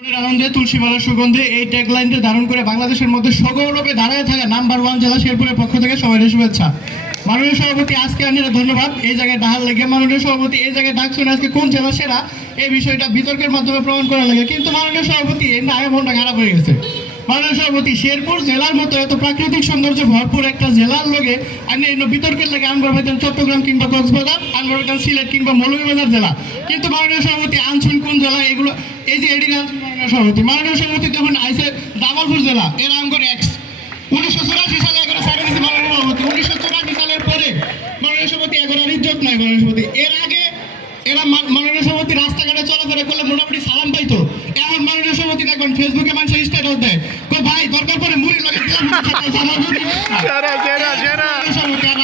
আনন্দে তুলসী মালার সুগন্ধে এই ট্যাগলাইনটা ধারণ করে বাংলাদেশের মধ্যে সগৌরবে দাঁড়ায় থাকা নাম্বার 1 জেলা শেরপুরের পক্ষ থেকে সবাইকে শুভেচ্ছা। মাননীয় সভাপতি, আজকে আপনারা ধন্যবাদ এই জায়গায় ডাহার লেগে। মাননীয় সভাপতি, এই জায়গায় ডাক শুনে আজকে কোন জেলা সেরা এই বিষয়টা বিতর্কের মাধ্যমে প্রমাণ করা লাগে, কিন্তু মাননীয় সভাপতি এর না মনটা খারাপ হয়ে গেছে। মাননীয় সভাপতি, শেরপুর জেলার মতো এত প্রাকৃতিক সৌন্দর্য ভরপুর একটা জেলার লগে আপনি বিতর্কের লাগে আনবার পাইতেন চট্টগ্রাম কিংবা কক্সবাজার, আনবার পাইতেন সিলেট কিংবা মৌলভীবাজার জেলা, কিন্তু মাননীয় সভাপতি আনছুন কোন জেলা? এগুলো এই যে এডিকে আনছুন মাননীয় সভাপতি। মাননীয় সভাপতি যখন আইসে জামালপুর জেলা, এর আমগর এক্স 1984 সালে এগারো সাইড দিয়েছে মাননীয় সভাপতি। 1984 সালের পরে মাননীয় সভাপতি এগারোর ইজ্জত নাই মাননীয় সভাপতি। এর আগে এরা মাননীয় সভাপতি রাস্তাঘাটে চলাফেরা করলে মোটামুটি সালাম পাইতো। এখন মাননীয় সভাপতি দেখবেন ফেসবুকে মানুষের স্ট্যাটাস দেয়, ভাই দরকার পরে মুড়ি লাগে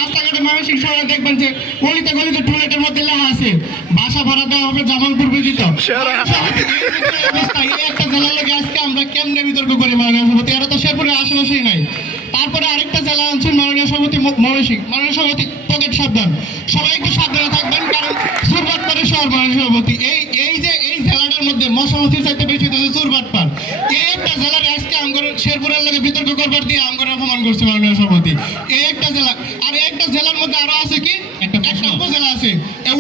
রাস্তাঘাটে মানসিক সময় দেখবেন যে গলিতে গলিতে টয়লেটের মধ্যে লেখা আছে বাসা ভাড়া দেওয়া হবে জামালপুর ব্যতীত। একটা জেলার লোক আজকে আমরা কেমনে বিতর্ক করি মাননীয় সভাপতি? এরা তো শেরপুরের আশেপাশেই নাই। তারপরে আরেকটা জেলা আনছেন মাননীয় সভাপতি ময়মনসিংহ। মাননীয় সভাপতি পকেট সাবধান, সবাই একটু সাবধানে থাকবেন, কারণ সুরবাটপাড়ে শহর মাননীয় সভাপতি। এই জেলাটার মধ্যে মশামশির চাইতে বেশি হচ্ছে সুরবাটপাড়। এই একটা জেলার আজকে আমগর শেরপুরের লোকে বিতর্ক করবার দিয়ে আমগর অপমান করছে মাননীয় সভাপতি। এই একটা জেলা, আর একটা জেলার মধ্যে আরো আছে কি একটা উপজেলা আছে।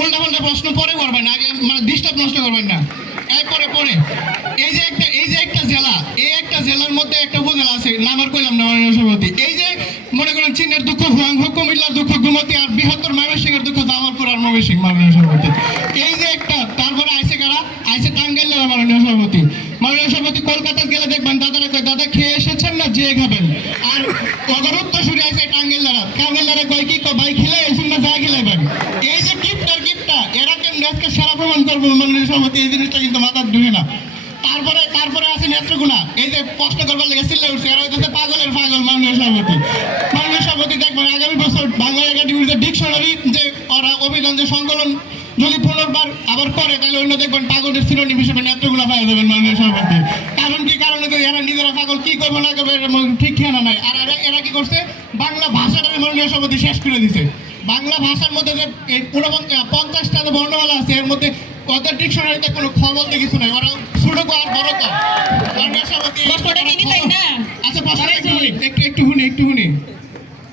উল্টা পাল্টা প্রশ্ন পরে করবেন, আগে মানে ডিস্টার্ব নষ্ট করবেন না। এরপরে এই যে একটা জেলা, এই একটা জেলার মধ্যে একটা উপজেলা আছে, নাম আর কইলাম না মাননীয় সভাপতি। এই যে মনে করেন চীনের দুঃখ হুয়াংহ, কুমিল্লার দুঃখ গুমতি, আর বৃহত্তর ময়মনসিংহের দুঃখ জামালপুর আর ময়মনসিংহ মাননীয় সভাপতি। এই যে একটা, তারপরে আইসে কারা? আইসে টাঙ্গাইল জেলা মাননীয় সভাপতি। মাননীয় সভাপতি কলকাতা গেলে দেখবেন দাদারা কয় দাদা খেয়ে এসেছেন না যে খাবেন, আর অগরত্ব শুরু আইসে টাঙ্গাইল জেলা কয় কি ভাই খেলে এসেছেন না যা খেলাইবেন। এই যে গিফটার এরা কেমন আজকে সেরা প্রমাণ করবো মাননীয় সভাপতি, এই জিনিসটা কিন্তু মাথার ঢুকে না। তারপরে আছে নেত্রকোনা, এই যে প্রশ্ন করবার লেগে চিল্লে উঠছে, এরা হচ্ছে পাগলের পাগল মাননীয় সভাপতি। মাননীয় সভাপতি দেখবেন আগামী বছর বাংলা একাডেমির যে ডিকশনারি যে ওরা অভিধান যে সংকলন যদি পুনর্বার আবার করে, তাহলে অন্য দেখবেন পাগলের সিনোনিম হিসেবে নেত্রকোনা পাওয়া যাবেন মাননীয় সভাপতি। কারণ কি কারণে তো এরা নিজেরা পাগল, কি করবো না করবে ঠিক ঠিকানা নাই। আর এরা কি করছে? বাংলা ভাষাটাকে মাননীয় সভাপতি শেষ করে দিছে। বাংলা ভাষার মধ্যে যে 50টা যে বর্ণমালা আছে, এর মধ্যে ওদের ডিকশনারিতে কোনো খ বলতে কিছু নাই। ওরা ছোট আর বড় ক। আচ্ছা একটু শুনি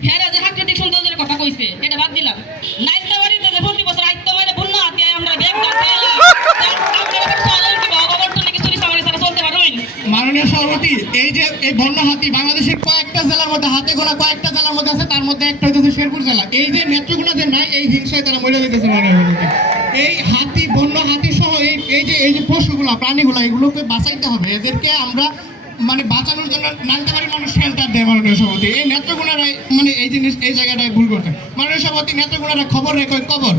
হ্যাঁ যে প্রাকৃতিক সৌন্দর্যের কথা কইছে এটা বাদ দিলাম। নাইতে বাড়িতে যে প্রতি বছর আইতে মানে বন্য হাতি আমরা দেখতে মাননীয় সভাপতি। এই যে এই বন্য হাতি বাংলাদেশের কয়েকটা জেলার মধ্যে, হাতে গোনা কয়েকটা জেলার মধ্যে আছে, তার মধ্যে একটা হচ্ছে শেরপুর জেলা। এই যে নেত্রকোনা যে নাই, এই হিংসায় তারা মরে যেতেছে মাননীয় সভাপতি। এই হাতি, বন্য হাতি সহ এই যে পশুগুলা, প্রাণীগুলা, এগুলোকে বাঁচাইতে হবে। এদেরকে আমরা মানে বাঁচানোর জন্য নালতাবাড়ি মানুষ শেল্টার দেয় মাননীয় সভাপতি। এই নেত্রকোনারাই মানে এই জিনিস এই জায়গাটায় ভুল করছে মাননীয় সভাপতি। নেত্রকোনারা খবর রেখে কবর,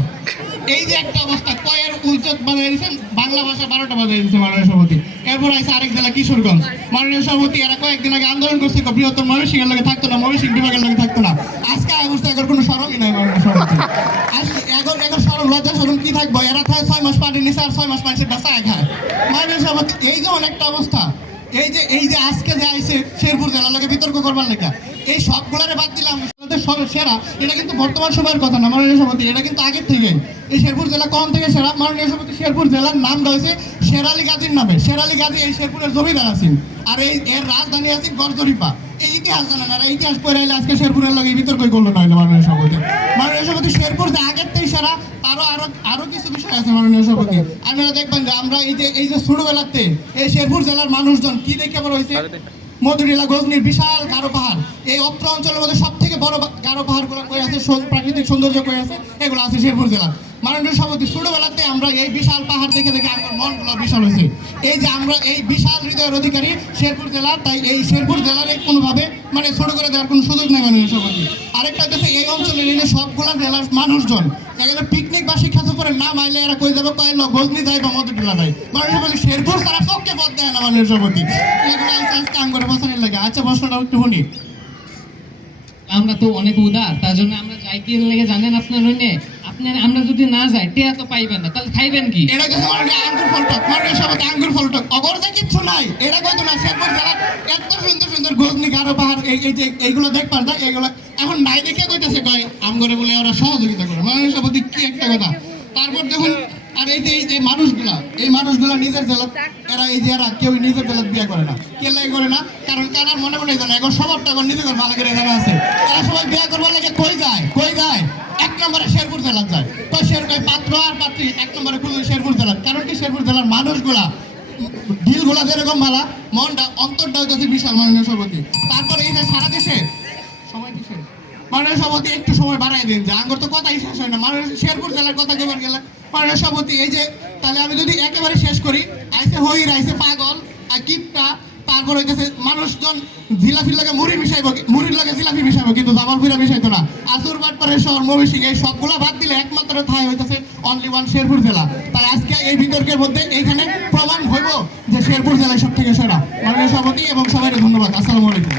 এই যে একটা অবস্থা, কয়ের উজ্জত বাজাই দিচ্ছেন, বাংলা ভাষা 12টা বাজাই দিচ্ছে মাননীয় সভাপতি। এরপর আছে আরেক জেলা কিশোরগঞ্জ মাননীয় সভাপতি। এরা কয়েকদিন আগে আন্দোলন করছে, বৃহত্তর ময়মনসিংহের লোকে থাকতো না, ময়মনসিংহ বিভাগের লোকে থাকতো না। আজকে অবস্থা এগোর কোনো সরমই নাই মাননীয় সভাপতি। আজকে এগোর সরম লজ্জা সরম কি থাকবো? এরা থাকে 6 মাস পানি নিচ্ছে আর 6 মাস মানুষের বাসায় খায় মাননীয় সভাপতি। এই যে অনেকটা অবস্থা। এই যে আজকে যে আইসে শেরপুর জেলার লোকে বিতর্ক করবার লেখা, এই সবগুলারে বাদ দিলাম সেরা, এটা কিন্তু বর্তমান সময়ের কথা না মাননীয় সভাপতি, এটা কিন্তু আগের থেকে। এই শেরপুর জেলা কখন থেকে সেরা? মাননীয় সভাপতি, শেরপুর জেলার নাম রয়েছে শেরালি গাজীর নামে। শেরালি গাজী এই শেরপুরের জমিদার আছেন, আর এর রাজধানী আছে গড়জরিপা। এই ইতিহাস জানেন, আর ইতিহাস পড়ে এলে আজকে শেরপুরের লোক এই বিতর্কই করলো না হলে মাননীয় সভাপতি। মাননীয় সভাপতি, শেরপুর যে আগের থেকে সেরা, আরো কিছু বিষয় আছে মাননীয় সভাপতি। আপনারা দেখবেন যে আমরা এই যে ছোটবেলাতে এই শেরপুর জেলার মানুষজন কি দেখে বড় হয়েছে? মধুরিলা গজনির বিশাল গারো পাহাড়, এই অত্র অঞ্চলের মধ্যে সব থেকে বড় গারো পাহাড়গুলো করে আছে, প্রাকৃতিক সৌন্দর্য করে আছে, এগুলো আছে শেরপুর জেলা। মাননীয় সভাপতি, ছোটবেলাতে আমরা এই বিশাল পাহাড় দেখে আমার মনগুলো বিশাল হয়েছে। এই যে আমরা এই বিশাল হৃদয়ের অধিকারী শেরপুর জেলার, তাই এই শেরপুর জেলার কোনোভাবে মানে ছোট করে দেওয়ার কোনো সুযোগ নেই মাননীয় সভাপতি। আরেকটা হচ্ছে এই অঞ্চলের এনে সবগুলা জেলার মানুষজন এখানে পিকনিক বা শিক্ষা সফরের নাম আইলে এরা কই যাবে, কয় লোক গজনি যায় বা মধুটিলা যায়। মাননীয় সভাপতি, শেরপুর তারা চোখকে পথ দেয় না মাননীয় সভাপতি। এগুলো আজকে আম করে বসানোর লাগে। আচ্ছা প্রশ্নটা একটু শুনি। আমরা তো অনেক উদার, তার জন্য আমরা যাই কি লেগে জানেন আপনার হইনে আমরা যদি না যাই টেয়া তো পাইবেন না, তাহলে খাইবেন কি? এটা কিন্তু আঙ্গুর ফলটক মাননীয় সভাপতি, আঙ্গুর ফলটক অগরজা কিচ্ছু নাই। এটা কইতো না শেরপুর জেলার এত সুন্দর সুন্দর গজনি গারো পাহাড়, এই যে এইগুলো দেখবার যায়, এগুলো এখন নাই দেখে কইতেছে কয় আম করে বলে ওরা সহযোগিতা করে। মাননীয় সভাপতি, কি একটা কথা। তারপর দেখুন আর এই যে এই মানুষগুলা নিজের জেলা, এরা এই যে এরা কেউ নিজের জেলা বিয়ে করে না, কেলাই করে না, কারণ কারার মনে মনে জানে এখন স্বভাবটা এখন নিজেদের ভালো করে জানা আছে। এরা সবাই বিয়ে করবার লাগে কই যায় 1 নম্বরে শেরপুর জেলা যায়। তো পাত্র আর পাত্রী 1 নম্বরে খুলবে শেরপুর জেলা, কারণ কি শেরপুর জেলার মানুষগুলা দিলগুলা যেরকম মালা, মনটা অন্তরটা হচ্ছে বিশাল মাননীয় সভাপতি। তারপরে এই যে সারা দেশে সময় কিসে মাননীয় সভাপতি একটু সময় বাড়াই দিন, যে আঙ্গর তো কথাই শেষ হয় না, মাননীয় শেরপুর জেলার কথা কেবার গেলে মাননীয় সভাপতি এই যে, তাহলে আমি যদি একেবারে শেষ করি, আইসে হইর, আইসে পাগল আর কিপটা, তারপর হইতেছে মানুষজন জিলাপির লাগে মুড়ি মিশাইব, মুড়ির লাগে জিলাপি মিশাইব, কিন্তু জামালপুরে মিশাইতো না। আসুর বাটপাড়ের শহর মবিসিং এই সবগুলা বাদ দিলে একমাত্র ঠাই হইতেছে অনলি ওয়ান শেরপুর জেলা। তাই আজকে এই বিতর্কের মধ্যে এইখানে প্রমাণ হইব যে শেরপুর জেলায় সব থেকে সেরা। মাননীয় সভাপতি এবং সবাইকে ধন্যবাদ। আসসালামু আলাইকুম।